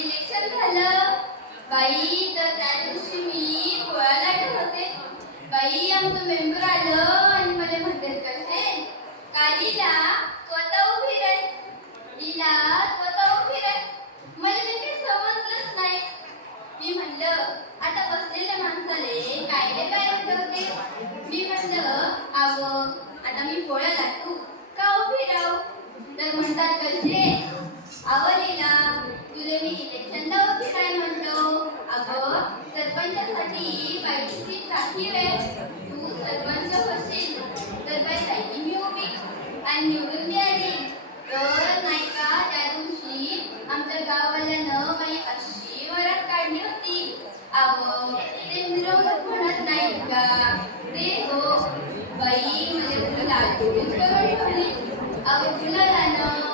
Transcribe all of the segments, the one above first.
Election झालं बाई, तर त्या दिवशी मी पोळ्याला होते बाई. आमचं मेंबर आलं आणि मला म्हणतात कसे कालीला स्वतः उभी राह, तिला स्वतः उभी राह. मला ते काही समजलंच नाही. मी म्हणलं आता बसलेल्या माणसाले काय उठवते. मी म्हणलं अगं आता मी पोळ्या लाटू का उभी राहू. तर म्हणतात कसे आवलीला तुले मी इलेक्शनला उभी राह म्हणतो. अगं सरपंचासाठी बाईची सीट राखीव आहे, तू सरपंच होशील तर काय राहिली मी उभी आणि निवडून द्यायली. तर नाही का त्या दिवशी आमच्या गाववाल्यानं मला अशी वरात काढली होती. अगं ते मिरवणूक म्हणत नाही का ते हो बाई. म्हणजे तुला लाजून ठेवली. अगं तुला जाणं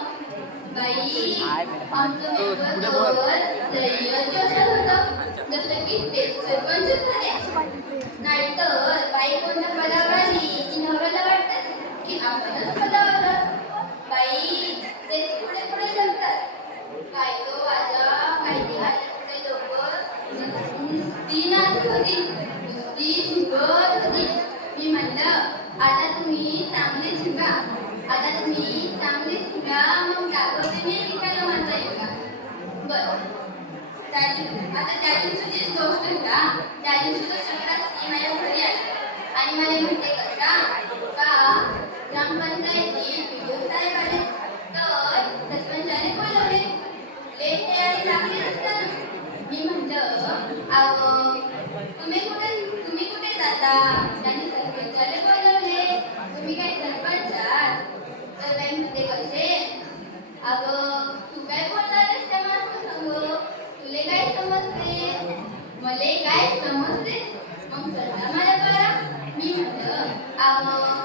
बाई आमचं मेंबर सय्यद जोशात होतं जसं की ते सरपंच झाले. नाहीतर बाई कोणत्या पदावर आली की नवऱ्याला वाटतं की आपणच पदावर. बाई ते पुढे पुढे जगतात. काय तो वाजा काय पुढे लोक नुसती नाचत होती, नुसती झुकत होती. मी म्हणलं आता तुम्ही चांगले झुका, आता तुम्ही चांगले झुका, मग दाखवते मी विकायला म्हणता येईल का. बरं आता त्या दिवशीचीच गोष्ट आहे का. त्या दिवशी तो चक्रात माझ्या घरी आला आणि मला म्हणते कसा का ग्रामपंचायती व्हिडिओ साहेब आले तर सरपंचाने बोलवले लेट आणि लागले असताना. मी म्हटलं अगं तुम्ही कुठे जाता. त्यांनी सरपंचाने बोलवले, तुम्ही काय सरपंच आहात. तर बाई म्हणते कसे अगं तू काय बोलणार आहेस त्या माणसासंग, तुले काय समजते. मले काय समजते मग सल्ला मला करा. मी म्हटलं अगं